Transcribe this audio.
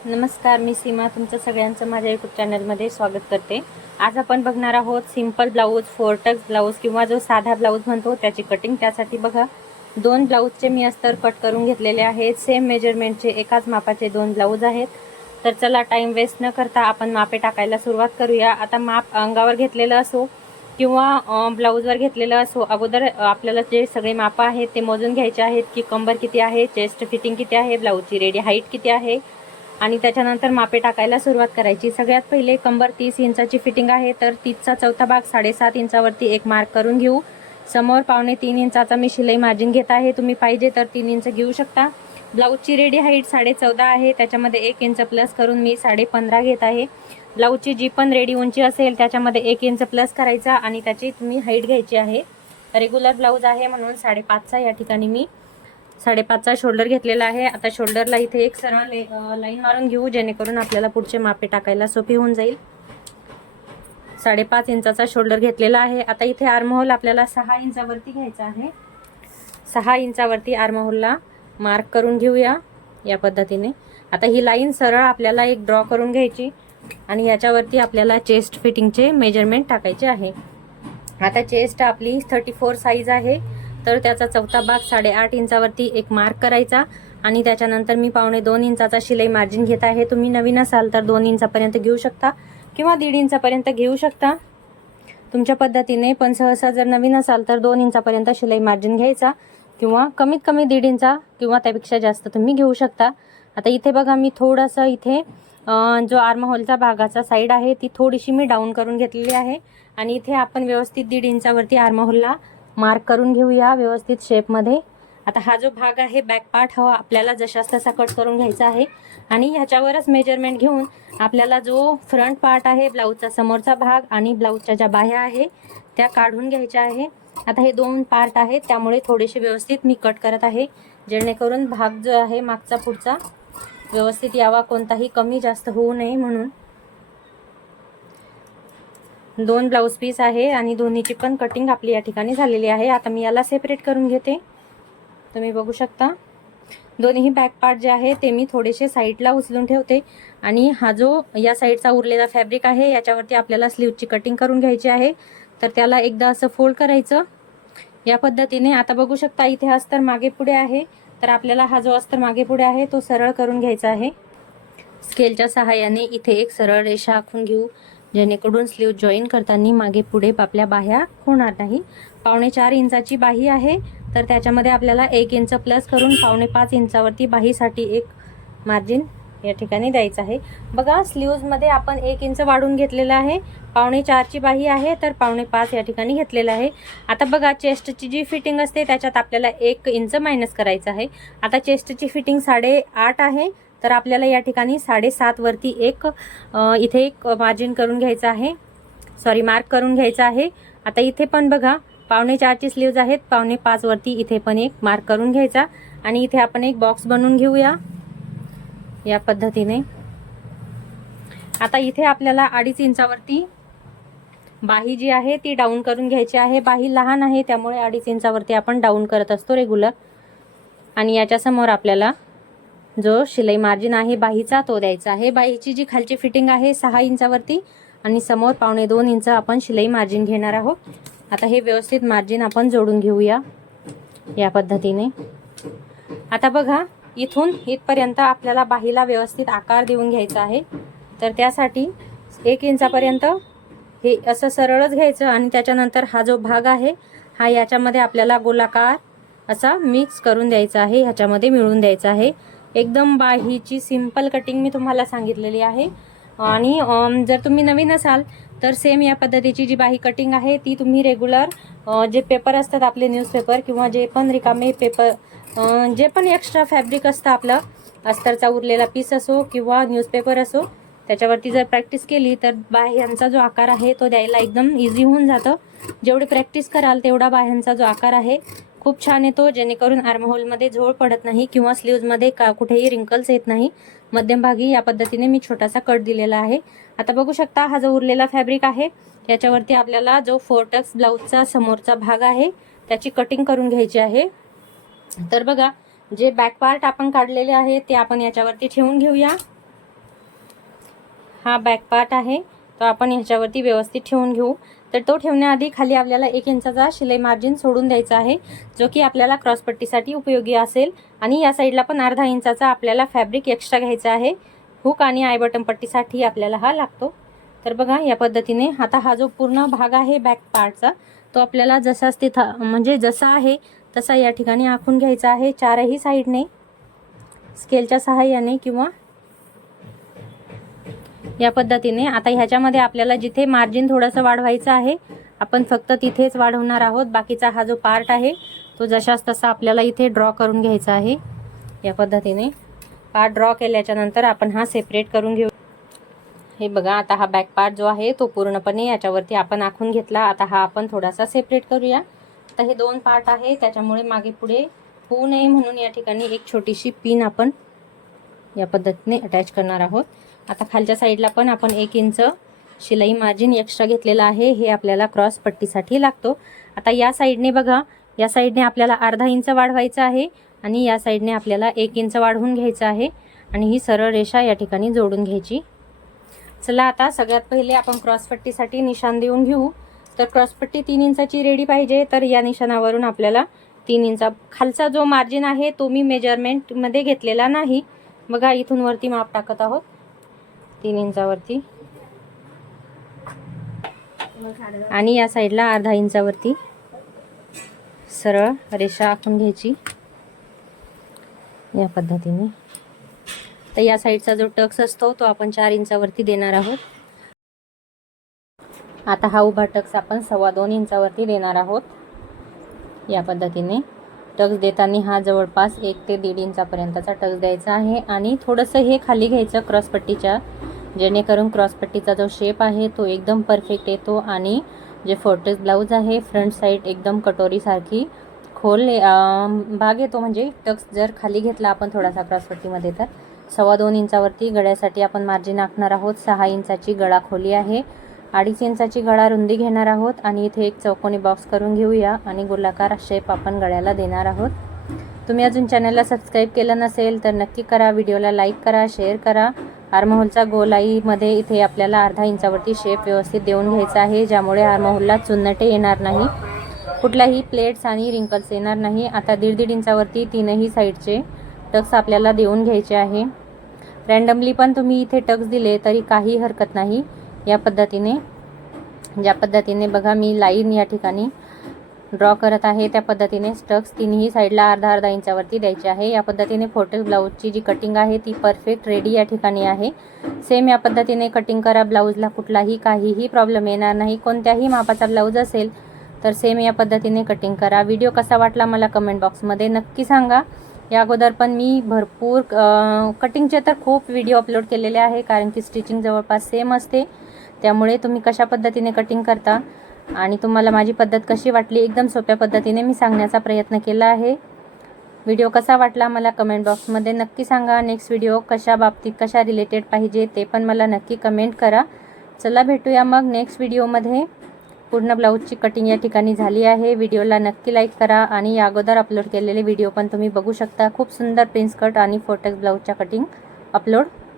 नमस्कार, मी सीमा तुमचं सगळ्यांचं माझ्या यूट्यूब चॅनलमध्ये स्वागत करते। आज आपण बघणार आहोत सिंपल ब्लाऊज, फोरटक्स ब्लाऊज किंवा जो साधा ब्लाऊज म्हणतो त्याची कटिंग। त्यासाठी बघा, दोन ब्लाऊजचे मी अस्तर कट करून घेतलेले आहेत। सेम मेजरमेंटचे एकाच मापाचे दोन ब्लाऊज आहेत। तर चला टाइम वेस्ट न करता आपण मापे टाकायला सुरुवात करूया। आता माप अंगावर घेतलेलं असो किंवा ब्लाऊजवर घेतलेलं असो, अगोदर आपल्याला जे सगळे माप आहेत ते मोजून घ्यायचे आहेत की कंबर किती आहे, चेस्ट फिटिंग किती आहे, ब्लाऊजची रेडी हाईट किती आहे आणि त्याच्यानंतर मापे टाकायला सुरुवात करायची। सगळ्यात पहिले कंबर 30 इंचाची फिटिंग आहे, तर 30चा चौथा भाग 7.5 इंचावरती एक मार्क करून घेऊ। समोर 2.25 इंचाचा मी शिलाई मार्जिन घेत आहे, तुम्ही पाहिजे तर 3 इंच घेऊ शकता। ब्लाऊजची रेडी हाईट 14.5 आहे, त्याच्यामध्ये 1 इंच प्लस करून मी 15.5 घेत आहे। ब्लाऊजची जी पण रेडी उंची असेल त्याच्यामध्ये 1 इंच प्लस करायचा आणि त्याची तुम्ही हाईट घ्यायची आहे। रेग्युलर ब्लाऊज आहे म्हणून 5.5चा या ठिकाणी मी 5.5चा शोल्डर घेतलेला आहे। आता शोल्डरला इथे एक सरळ लाईन मारून घेऊ, जेणेकरून आपल्याला पुढचे मापे टाकायला सोपी होऊन जाईल। 5.5 इंचाचा शोल्डर घेतलेला आहे। आता इथे आर्महोल आपल्याला 6 इंचावरती घ्यायचा आहे। 6 इंचावरती आर्महोलला मार्क करून घेऊया या पद्धतीने। आता ही लाईन सरळ आपल्याला एक ड्रॉ करून घ्यायची आणि याच्यावरती आपल्याला चेस्ट फिटिंगचे मेजरमेंट टाकायचे आहे। आता चेस्ट आपली 34 साइज आहे, तर त्याचा चौथा भाग 8.5 इंचावरती एक मार्क करायचा आणि त्याच्यानंतर मी 2.25 इंचाचा शिलाई मार्जिन घेत आहे। तुम्ही नवीन असाल तर 2 इंचापर्यंत घेऊ शकता किंवा 1.5 इंचापर्यंत घेऊ शकता तुमच्या पद्धतीने, पण सहसा जर नवीन असाल तर 2 इंचापर्यंत शिलाई मार्जिन घ्यायचा किंवा कमीत कमी 1.5 इंचा किंवा त्यापेक्षा जास्त तुम्ही घेऊ शकता। आता इथे बघा, मी थोडंसं इथे जो आर्महोलचा भागाचा साईड आहे ती थोडीशी मी डाऊन करून घेतलेली आहे आणि इथे आपण व्यवस्थित 1.5 इंचावरती आर्महोलला मार्क करून घेऊया व्यवस्थित शेपमध्ये। आता हा जो भाग आहे बॅक पार्ट हा आपल्याला जशास तसा कट करून घ्यायचा आहे आणि ह्याच्यावरच मेजरमेंट घेऊन आपल्याला जो फ्रंट पार्ट आहे ब्लाऊजचा समोरचा भाग आणि ब्लाऊजच्या ज्या बाह्या आहे त्या काढून घ्यायच्या आहे। आता हे दोन पार्ट आहेत त्यामुळे थोडेसे व्यवस्थित मी कट करत आहे, जेणेकरून भाग जो आहे मागचा पुढचा व्यवस्थित यावा, कोणताही कमी जास्त होऊ नये म्हणून। 2 ब्लाऊज पीस आहे आणि दोन्हीची पण कटिंग आपली या ठिकाणी झालेली आहे। आता मी याला सेपरेट करून घेते, तुम्ही बघू शकता। दोन्ही बॅक पार्ट जे आहे ते मी थोडेसे साईडला उचलून ठेवते आणि हा जो या साईडचा उरलेला फॅब्रिक आहे याच्यावरती आपल्याला स्लीवची कटिंग करून घ्यायची आहे। तर त्याला एकदा असं फोल्ड करायचं या पद्धतीने। आता बघू शकता इथे अस्तर मागे पुढे आहे, तर आपल्याला हा जो अस्तर मागे पुढे आहे तो सरळ करून घ्यायचा आहे। स्केलच्या सहाय्याने इथे एक सरळ रेषा आखून घेऊ, जेणेकरून स्लीव जॉईन करताना मागे पुढे आपल्या बाह्या होणार नाही। 4.25 इंचाची बाही आहे, तर त्याच्यामध्ये आपल्याला 1 इंच प्लस करून 4.25 इंचावरती बाहीसाठी एक मार्जिन या ठिकाणी द्यायचं आहे। बघा, स्लीव्जमध्ये आपण 1 इंच वाढून घेतलेला आहे। 4.25ची बाही आहे, तर 5.25 या ठिकाणी घेतलेला आहे। आता बघा, चेस्टची जी फिटिंग असते त्याच्यात आपल्याला 1 इंच मायनस करायचं आहे। आता चेस्टची फिटिंग 8.5 आहे, तर आपल्याला या ठिकाणी 7.5 वरती इथे एक मार्जिन करून घ्यायचं आहे, सॉरी मार्क करून घ्यायचं आहे। आता इथे पण बघा 4.25ची स्लीव्ज आहेत, 5.25 वरती इथे पण एक मार्क करून घ्यायचा आणि इथे आपण एक बॉक्स बनवून घेऊया या पद्धतीने। आता इथे आपल्याला 2.5 इंचावरती बाही जी आहे ती डाऊन करून घ्यायची आहे। बाही लहान आहे त्यामुळे 2.5 इंचावरती आपण डाऊन करत असतो रेग्युलर, आणि याच्या समोर आपल्याला जो शिलाई मार्जिन आहे बाहीचा तो द्यायचा आहे। बाहीची जी खालची फिटिंग आहे 6 इंचावरती आणि समोर 2.25 इंच आपण शिलाई मार्जिन घेणार आहोत। आता हे व्यवस्थित मार्जिन आपण जोडून घेऊया या पद्धतीने। आता बघा, इथून इथपर्यंत आपल्याला बाहीला व्यवस्थित आकार देऊन घ्यायचा आहे, तर त्यासाठी 1 इंचापर्यंत हे असं सरळच घ्यायचं आणि त्याच्यानंतर हा जो भाग आहे हा याच्यामध्ये आपल्याला गोलाकार असा मिक्स करून द्यायचा आहे, ह्याच्यामध्ये मिळून द्यायचा आहे। एकदम बाहीची सिंपल कटिंग मी तुम्हाला सांगितलेली आहे। आणि जर तुम्ही नवीन असाल तर सेम या पद्धतीची जी बाही कटिंग आहे ती तुम्ही रेग्युलर जे पेपर असतात आपले न्यूजपेपर किंवा जे पण रिकामे पेपर, जे पण एक्स्ट्रा फॅब्रिक असतं आपलं अस्तरचा उरलेला पीस असो किंवा न्यूजपेपर असो, त्याच्यावरती जर प्रॅक्टिस केली तर बाह्यांचा जो आकार आहे तो द्यायला एकदम इझी होऊन जातं। जेवढी प्रॅक्टिस कराल तेवढा बाह्यांचा जो आकार आहे खूप छान येतो, जेणेकरून आर्महोलमध्ये झोळ पडत नाही किंवा स्लीव्जमध्ये कुठेही रिंकल्स येत नाही। मध्यमभागी या पद्धतीने मी छोटासा कट दिलेला आहे। आता बघू शकता, हा जो उरलेला फॅब्रिक आहे याच्यावरती आपल्याला जो फोरटक्स ब्लाऊजचा समोरचा भाग आहे त्याची कटिंग करून घ्यायची आहे। तर बघा, जे बॅक पार्ट आपण काढलेले आहे ते आपण याच्यावरती ठेवून घेऊया हा बॅक पार्ट आहे तो आपण ह्याच्यावरती व्यवस्थित ठेवून घेऊ. तर तो ठेवण्याआधी खाली आपल्याला 1 इंचाचा शिलाई मार्जिन सोडून द्यायचा आहे, जो की आपल्याला क्रॉसपट्टीसाठी उपयोगी असेल. आणि या साईडला पण अर्धा इंचाचा आपल्याला फॅब्रिक एक्स्ट्रा घ्यायचा आहे. हुक आणि आय बटन पट्टीसाठी आपल्याला हा लागतो. तर बघा या पद्धतीने आता हा जो पूर्ण भाग आहे बॅक पार्टचा तो आपल्याला जसाच तिथं म्हणजे जसा आहे तसा या ठिकाणी आखून घ्यायचा आहे, चारही साईडने स्केलच्या सहाय्याने किंवा या पद्धतीने. आता ह्याच्यामध्ये आपल्याला जिथे मार्जिन थोडंसं वाढवायचं आहे आपण फक्त तिथेच वाढवणार आहोत. बाकीचा हा जो पार्ट आहे तो जशाच तसा आपल्याला इथे ड्रॉ करून घ्यायचा आहे. या पद्धतीने पार्ट ड्रॉ केल्याच्या नंतर आपण हा सेपरेट करून घेऊ. हे बघा आता हा बॅक पार्ट जो आहे तो पूर्णपणे याच्यावरती आपण आखून घेतला. आता हा आपण थोडासा सेपरेट करूया. आता हे 2 पार्ट आहे त्याच्यामुळे मागे पुढे होऊ नये म्हणून या ठिकाणी एक छोटीशी पिन आपण या पद्धतीने अटॅच करणार आहोत. आता खालच्या साईडला पण आपण 1 इंच शिलाई मार्जिन एक्स्ट्रा घेतलेला आहे, हे आपल्याला क्रॉस पट्टीसाठी लागतो. आता या साईडने बघा, या साईडने आपल्याला अर्धा इंच वाढवायचं आहे आणि या साईडने आपल्याला 1 इंच वाढवून घ्यायचं आहे आणि ही सरळ रेषा या ठिकाणी जोडून घ्यायची. चला आता सगळ्यात पहिले आपण क्रॉसपट्टीसाठी निशाण देऊन घेऊ. तर क्रॉसपट्टी 3 इंचाची रेडी पाहिजे. तर या निशाणावरून आपल्याला 3 इंचा खालचा जो मार्जिन आहे तो मी मेजरमेंटमध्ये घेतलेला नाही. बघा इथून वरती माप टाकत आहोत 3 इंचावरती आणि या साईडला अर्धा इंचावरती सरळ रेषा आखून घ्यायची या पद्धतीने. तर या साईडचा जो टक्स असतो तो आपण 4 इंचावरती देणार आहोत. आता हा उभा टक्स आपण 2.25 इंचावरती देणार आहोत. या पद्धतीने टक्स देताना हा जवळपास 1 ते 1.5 इंचापर्यंतचा टक्स द्यायचा आहे आणि थोडंसं हे खाली घ्यायचं क्रॉसपट्टीच्या, जेणेकरून क्रॉसपट्टीचा जो शेप आहे तो एकदम परफेक्ट येतो आणि जे फोर्टेज ब्लाऊज आहे फ्रंट साईड एकदम कटोरीसारखी खोल भाग येतो. म्हणजे टक्स जर खाली घेतला आपण थोडासा क्रॉसपट्टीमध्ये तर 2.25 इंचावरती गळ्यासाठी आपण मार्जिन आखणार आहोत. 6 इंचाची गळा खोली आहे, 2.5 इंचाची गळा रुंदी घेणार आहोत आणि इथे एक चौकोनी बॉक्स करून घेऊया आणि गोलाकार शेप आपण गळ्याला देणार आहोत. तुम्ही अजून चॅनलला सबस्क्राईब केलं नसेल तर नक्की करा, व्हिडिओला लाईक करा, शेअर करा. आर्महोलचा गोलाईमध्ये इथे आपल्याला अर्धा इंचावरती शेप व्यवस्थित देऊन घ्यायचा आहे, ज्यामुळे आर्महोलला चुन्नटे येणार नाही, कुठलाही प्लेट्स आणि रिंकल्स येणार नाही. आता 1.5 इंचावरती 3ही साईडचे टक्स आपल्याला देऊन घ्यायचे आहे. रँडमली पण तुम्ही इथे टक्स दिले तरी काही हरकत नाही. या पद्धतीने ज्या पद्धतीने बघा मी लाईन या ठिकाणी ड्रॉ करत आहे त्या पद्धतीने टक्स 3ही साईडला अर्धा इंचावरती द्यायचे आहे. या पद्धतीने फोर्टेज ब्लाऊजची जी कटिंग आहे ती परफेक्ट रेडी या ठिकाणी आहे. सेम या पद्धतीने कटिंग करा, ब्लाऊजला कुठलाही काहीही प्रॉब्लेम येणार नाही. कोणत्याही मापाचा ब्लाऊज असेल तर सेम या पद्धतीने कटिंग करा. व्हिडिओ कसा वाटला मला कमेंट बॉक्समध्ये नक्की सांगा. या अगोदर पण मी भरपूर कटिंगचे तर खूप व्हिडिओ अपलोड केलेले आहे, कारण की स्टिचिंग जवळपास सेम असते. त्यामुळे तुम्ही कशा पद्धतीने कटिंग करता आणि तुम्हाला माझी पद्धत कशी वाटली एकदम सोप्या पद्धतीने मी सांगण्याचा प्रयत्न केला आहे. व्हिडिओ कसा वाटला मला कमेंट बॉक्समध्ये नक्की सांगा. नेक्स्ट व्हिडिओ कशा बाबतीत कशा रिलेटेड पाहिजे ते पण मला नक्की कमेंट करा. चला भेटूया मग नेक्स्ट व्हिडिओमध्ये. पूर्ण ब्लाऊजची कटिंग या ठिकाणी झाली आहे. व्हिडिओला नक्की लाईक करा आणि या अगोदर अपलोड केलेले व्हिडिओ पण तुम्ही बघू शकता. खूप सुंदर प्रिन्स कट आणि फोर्टेक्स ब्लाऊजच्या कटिंग अपलोड